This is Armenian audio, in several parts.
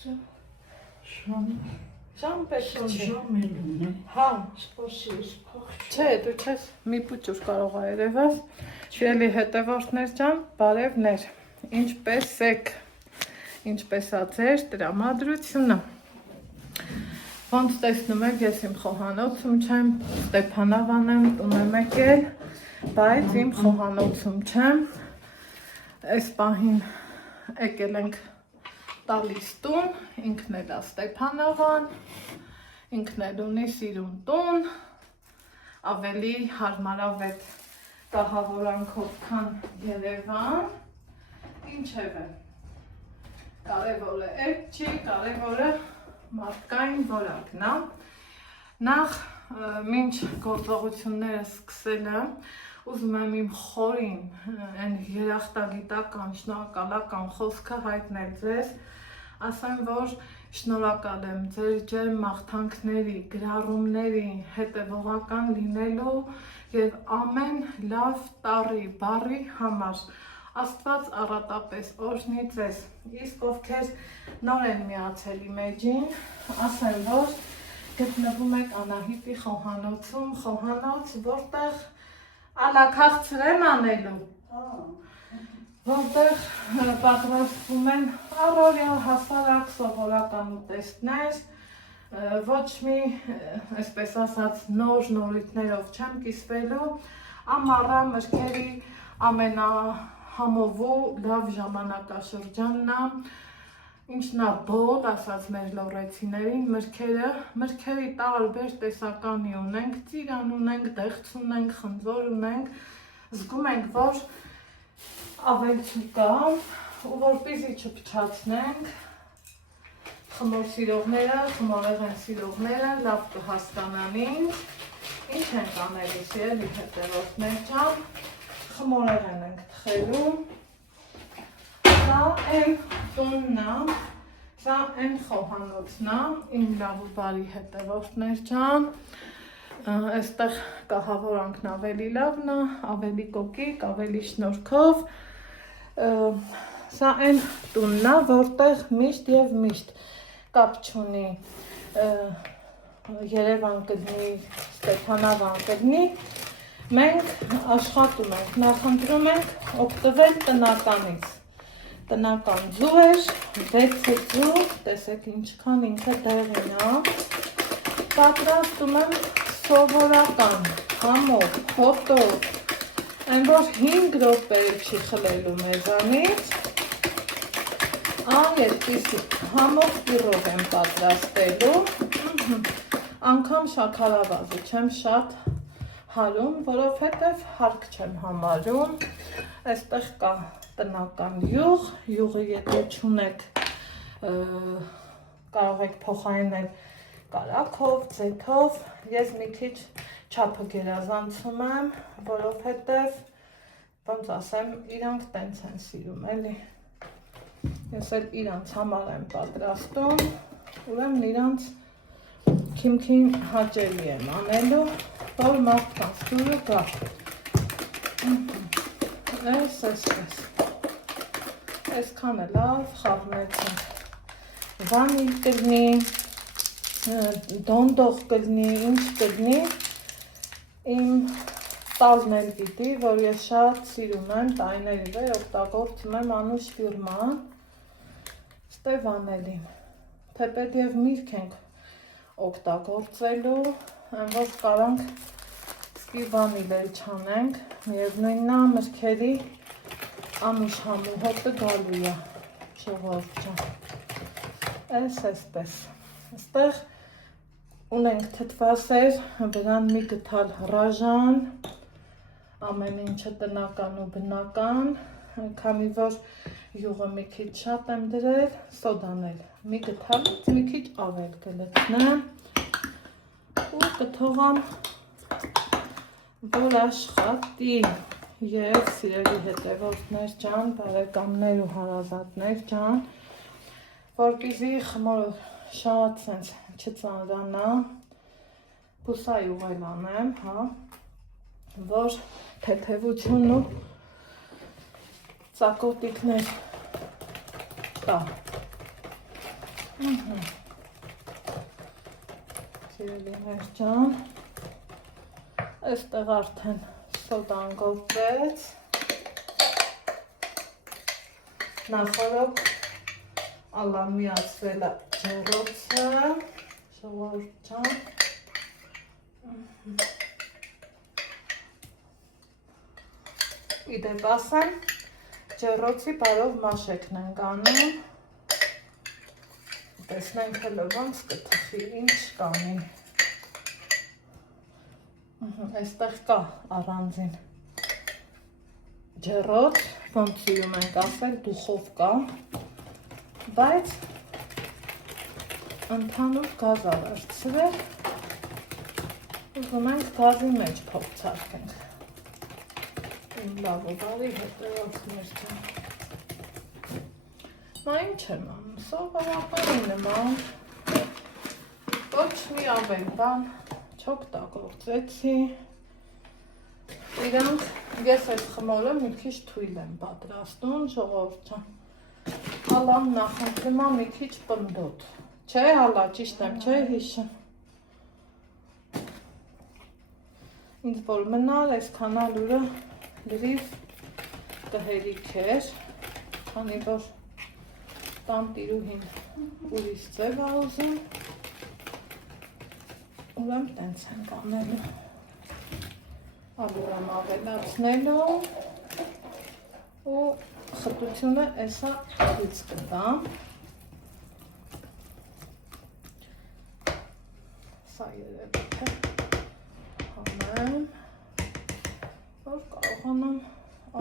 Ժամ պետք չէ։ Ժամելուն է։ Հա, Սպասես, փոխ չէ, դու չես մի պուճուր կարող ա երևաս։ Շիրելի հետևորդներ ջան, բարևներ։ Ինչպես եք։ Ինչպես ա ձեր տրամադրությունը։ Ոնց տեսնում եք, ես իմ խոհանոցում չեմ, Ստեփանավան եմ, տուն եմ եկել, բայց իմ խոհանոցում չեմ։ Այս պահին եկել ենք տալիս տուն, ինքն էլ է Ստեփանավան, ինքն էլ ունի սիրուն տուն, ավելի հարմարավետ կահավորանքով, քան Երևան, ինչևէ, կարևորը էդ չի, կարևորը մարդկային որակն է, նախ մինչ գործողությունները սկսելը, ուզում եմ իմ խորին, այն երախտագիտական, շնորհակալական խոսքը հայտնել ձեզ, ասեմ, որ շնորհակալ եմ ձեր ջերմ մաղթանքների, գրառումների, հետևողական լինելու եւ ամեն լավ տառի, բառի համար։ Աստված առատապես օրհնի ձեզ։ Իսկ ովքեր նոր են միացել իմ էջին, ասեմ, որ գտնվում եք Անահիտի խոհանոցում, խոհանոց, որտեղ ալաքաղցր եմ անելու, որտեղ պատրաստվում են առօրյա հասարակ սովորական ուտեստներ, ոչ մի, այսպես ասած, նոր նորույթներով չեմ կիսվելու, ամառա մրգերի ամենահամովու լավ ժամանակաշրջանն է, ինչն է բոլ, ասած մեր լոռեցիներին, մրգերի տարբեր տեսականի ունենք, ծիրան ունենք, դեղց ունենք, խնձոր ունենք, զգում ենք, որ ավելցու կա, ու որպեսզի չփչացնենք, խմոր սիրողները, խմորեղեն սիրողները լավ կհասկանան ինձ, ինչ ենք անելու, սիրելի հետևորդներ ջան, խմորեղեն ենք թխելու, սա այն տունն է, սա այն խոհանոցն է, իմ լավ ու բարի հետևորդներ ջան, այստեղ կահավորանքն ավելի լավն է, ավելի կոկիկ, ավելի շնորհքով, սա այն տունն է, որտեղ միշտ եւ միշտ կապ չունի Երևան կլինի, Ստեփանավան կլինի, մենք աշխատում ենք, նախընտրում ենք օգտվել տնականից, տնական ձուեր, 6 ձու, տեսեք ինչքան ինքը դեղին է, պատրաստում եմ սովորական, համով, հոտով, այն որ 5 րոպե չի խլելու մեզանից, այդպիսի համով տիրով եմ պատրաստելու, անգամ շաքարավազի չեմ շատ հարում, որովհետև հարկ չեմ համարում, այստեղ կա տնական յուղ, յուղը եթե չունեք, կարող եք փոխարինել կարագով, ձեթով, ես մի քիչ չափը գերազանցում եմ, որովհետև, ոնց ասեմ, իրանք տենց են սիրում, էլի, ես էլ իրանց համար եմ պատրաստում, ուրեմն իրանց քիմքին հաճելի եմ անելու, որ մարդկանց դուրը գա, այսքանը լավ խառնեցինք, վանիլ կլինի, դոնդող կլինի, ինչ կլինի, իմ տալն էլ գիտի, որ ես շատ սիրում եմ տարիների վեր օգտագործում եմ անուշ ֆիրման, ստե վանելին, թեպետ և միրգ ենք օգտագործելու, այն որ կարանք սկի վանիլ էլ չանենք, միևնույնն է մրգերի անուշ համու հոտը գալու է, ժողովուրդ ջան, այսպես, այստեղ ունենք թթվասեր, վրան մի գթալ ռաժան, ամեն ինչը տնական ու բնական, քանի որ յուղը մի քիչ շատ եմ դրել, սոդան էլ մի գթալից մի քիչ ավել կլցնեմ ու կթողամ, որ աշխատի և սիրելի հետևորդներ ջան, բարեկամներ ու հարազատներ ջան, որպեսզի խմորը շատ սենց չծանրանա, բուսայի ուղել անեմ, որ թեթևություն ու ծակոտիկներ տա, Սիրելիներ ջան, այստեղ արդեն սոդան գործեց, նախորդ ալան միացվել է ջեռոցը, ժողովուրդ ջան, իդեպ ասեմ, ջեռոցի բարով մաշեկն ենք անում, տեսնենք հելը ոնց կթխի, ինչ կանի, այստեղ կա առանձին ջեռոց, ոնց սիրում ենք ասել, դուխովկա, բայց ընդհանուր գազ ավարտցրել, ուզում ենք գազի մեջ փոխցարկենք, իմ լավ ու բարի հետևորդներ ջան, նա ինչ եմ անում, սովորական նման, ոչ մի ավել բան, չօգտագործեցի, իրանք ես այդ խմորը մի քիչ թույլ եմ պատրաստում, ժողովուրդ ջան, ալամ նախընտրում է մի քիչ պնդոտ, չէ հալա, ճիշտ եմ, չէ հիշեմ, ինձ որ մնար այսքան ալուրը լրիվ կհերիք էր, քանի որ տան տիրուհին ուրիշ ձև ա ուզում, ուրեմ տենց ենք անելու, ալուր եմ ավելացնելու ու խտությունը էսա ալից կտամ, սա երևի թե հանեմ, որ կարողանամ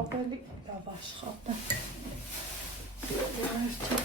ավելի լավ աշխատեմ, սիրելիներ ջան,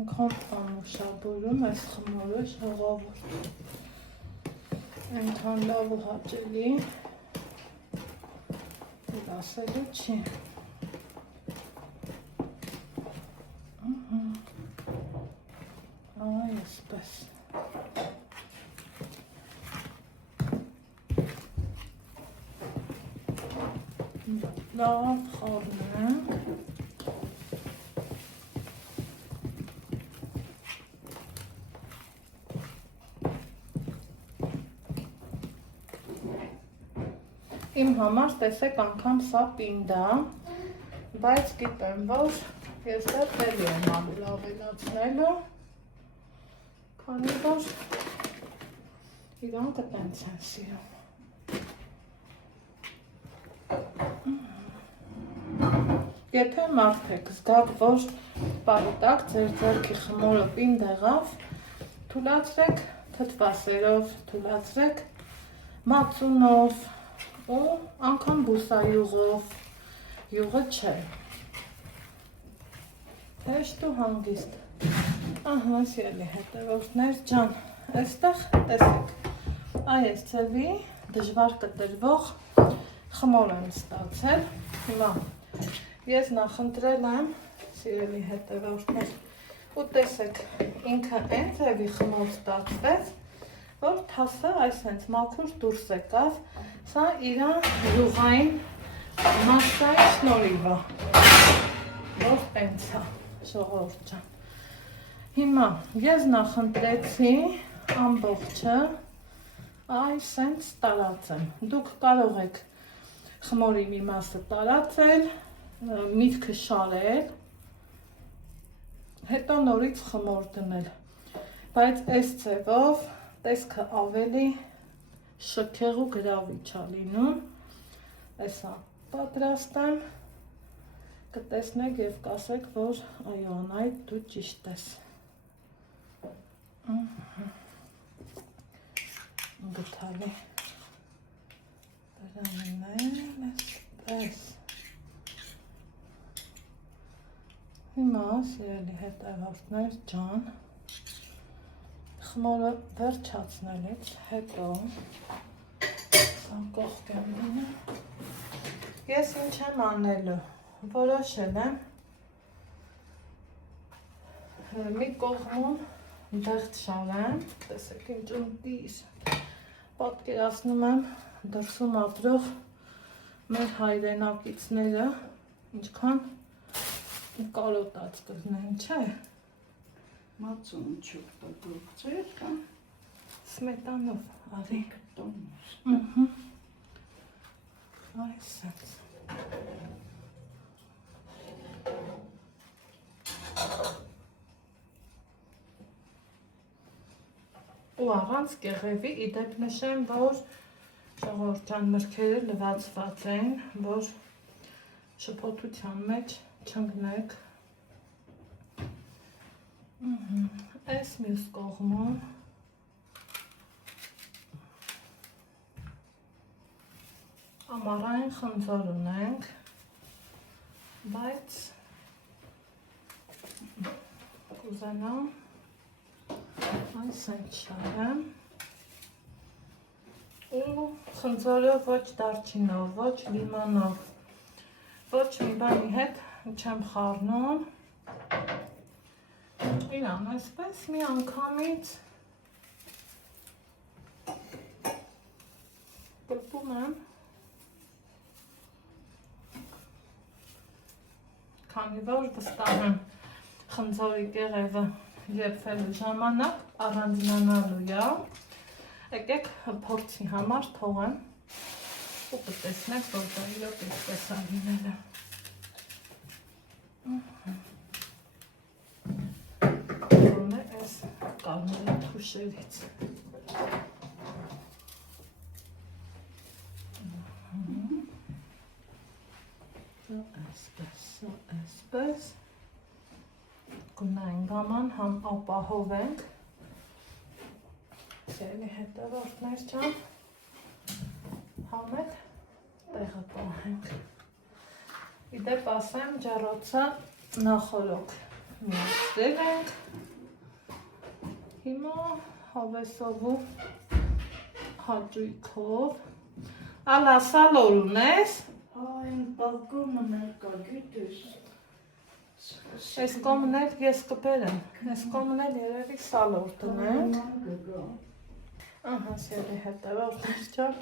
Անգամ անուշաբուրում այս խմորը ժողովուրդ, այնքան լավ ու հաճելի, որ ասելու չի, այ այսպես, լավ խառնենք, իմ համար տեսեք անգամ սա պինդ է, բայց գիտեմ, որ ես դեռ տեղի եմ ավելացնելու, քանի որ իրանքը տենց են սիրում։ Եթե մարդիկ զգաք, որ պարի տակ ձեր ձեռքի խմորը պինդ եղավ, թուլացրեք թթվասերով, թուլացրեք մածունով, ու անգամ բուսայուղով, յուղը չէ, հեշտ ու հանգիստ, ահա սիրելի հետևորդներ ջան, այստեղ տեսեք, այս ձևի դժվար կտրվող խմոր եմ ստացել, հիմա ես նախընտրել եմ սիրելի հետևորդներ, ու տեսեք ինքը այն ձևի խմոր ստացվեց, որ թասը այս հենց մաքուր դուրս եկավ, սա իրան յուղային մասսայի շնորհիվ է, որ տենց է, ժողովուրդ ջան։ Հիմա ես նախընտրեցի ամբողջը այս հենց տարածեմ։ Դուք կարող եք խմորի մի մասը տարածել, միտքը շարել, հետո նորից խմոր դնել, բայց այս ձևով տեսքը ավելի շքեղ ու գրավիչ է լինում, այսա պատրաստեմ, կտեսնեք և կասեք, որ այո Անահիտ դու ճիշտ ես, գտալի, դրանինել այսպես, հիմա սիրելի հետևորդներ ջան, խմորը վերջացնելուց հետո կողք եմ դնում, ես ինչ եմ անելու, որոշել եմ մի կողմում դեղտ շարեմ, տեսեք ինչ ունտիս, պատկերացնում եմ դրսում ապրող մեր հայրենակիցները, ինչքան կարոտած կլինեն, չէ։ Մածուն չօգտագործել, հա։ Սմետանով արի։ Տոնուս։ Այսպես։ Ու առանց կեղևի իդեպ նշեմ, որ ժողովրդյան մրգերը լվացված են, որ շփոթության մեջ չընկնեք։ Այս մյուս կողմում ամառային խնձոր ունենք, բայց կուզենամ այս ենք շարեմ ու խնձորը ոչ դարչինով, ոչ լիմանով, ոչ մի բանի հետ չեմ խառնում, իրան այսպես մի անգամից կլպում եմ, քանի որ վստահ եմ խնձորի կեղևը եփվելու ժամանակ առանձնանալու է, եկեք փորձի համար թողեմ ու կտեսնեք, որ դա իրոք այսպես է լինելը։ Որն է այս կարմրի թուշերից։ Այսպես գունային գաման համ ապահովենք, սերի հետևորդներ ճան, համ էլ տեղը պահենք։ Իդեպ ասեմ ջեռոցը նախորոք միացրել ենք, հիմա հավեսով ու հաճույքով, ալա սալոր ունես, Այն բալկոնը մեր կա, գիտես։ Այս կողմն էլ ես կբերեմ, այս կողմն էլ երևի սալոր տնենք։ Ահա սերի հետևորդներ ճան,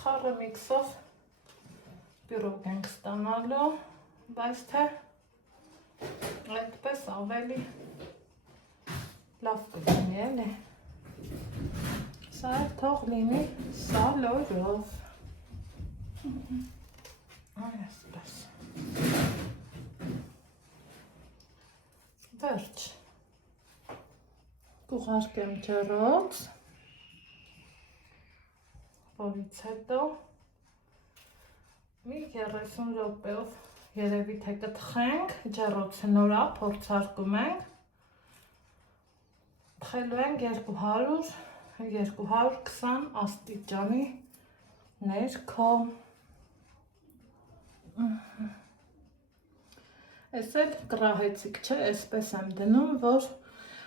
խառը միքսով պյուրոկ ենք ստանալու, բայց թե այդպես ավելի լավ կլինի էլի։ Սա էլ թող լինի սալորով։ Այսպես։ Վերջ։ Կուղարկեմ ջեռոց, որից հետո մի 30 րոպեով երևի թե կթխենք, ջեռոցը նորա փորձարկում ենք, թխելու ենք 200-220 աստիճանի ներքո։ Ես էլ կրահեցիկ չէ, այսպես եմ դնում, որ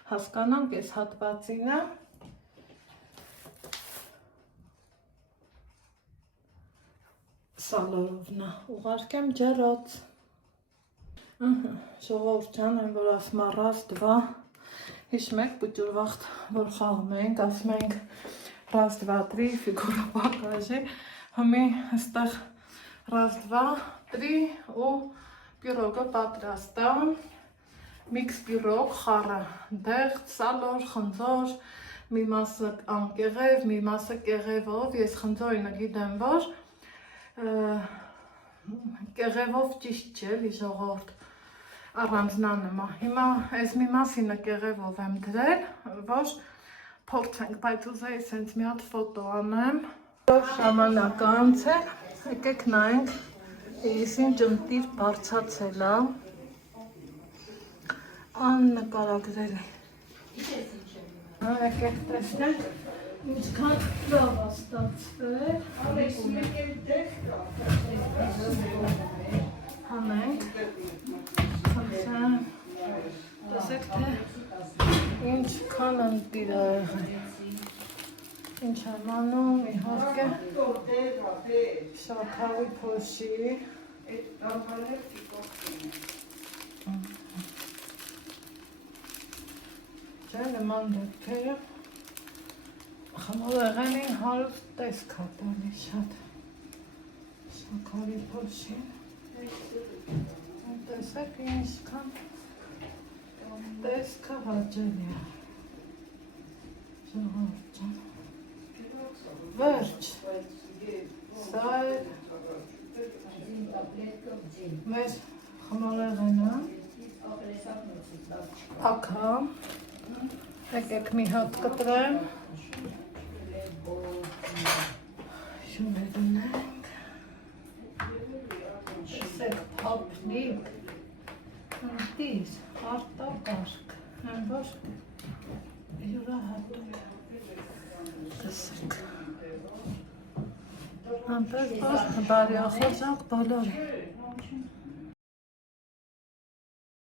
հասկանանք այս հատվածինը սալորովն է, ուղարկեմ ջեռոց։ Ժողովուրդ ջան, այն որ ասում է ռազ դվա, հիշում եք բուջուր վաղտ, որ խաղում ենք, ասում ենք ռազ դվա տրի, ֆիգուրա պակաժի, հմի հստեղ ռազ դվա տրի ու պյուրոկը պատրաստ է, միքս պյուրոկ, խառը դեղտ, սալոր, խնձոր, մի մասը անկեղև, մի մասը կեղևով, ես խնձորինը գիտեմ, որ կեղևով ճիշտ չէ, լի ժողովուրդ առանձնանում է, հիմա այս մի մասինը կեղևով եմ դրել, որ փորձենք, բայց ուզեի սենց մի հատ ֆոտո անեմ, ժամանակ անցել, եկեք նայենք, Իսին ճմտիր բարձացել է, աննկարագրել է։ Եկեք տեսնենք, ինչքան լավ է ստացվել։ Հանենք, խնդրեմ, տեսեք թե ինչքան ընտիր է եղել։ Ինչ եմ անում, իհարկե, շաքարի փոշի, նման դեպքերը խմորեղենին հարուստ տեսք է տալի շատ շաքարի փոշին տեսեք ինչքան տեսքը հաճելի է ժողովուրդ ջան վերջ սա է մեր խմորեղենը ակա եկեք մի հատ կտրեմ շուներ ունենք տեսեք փափնիկ ընտիր արտակարգ են ոչ յուրահատուկ տեսեք անպես բարի ախոջակ բոլորը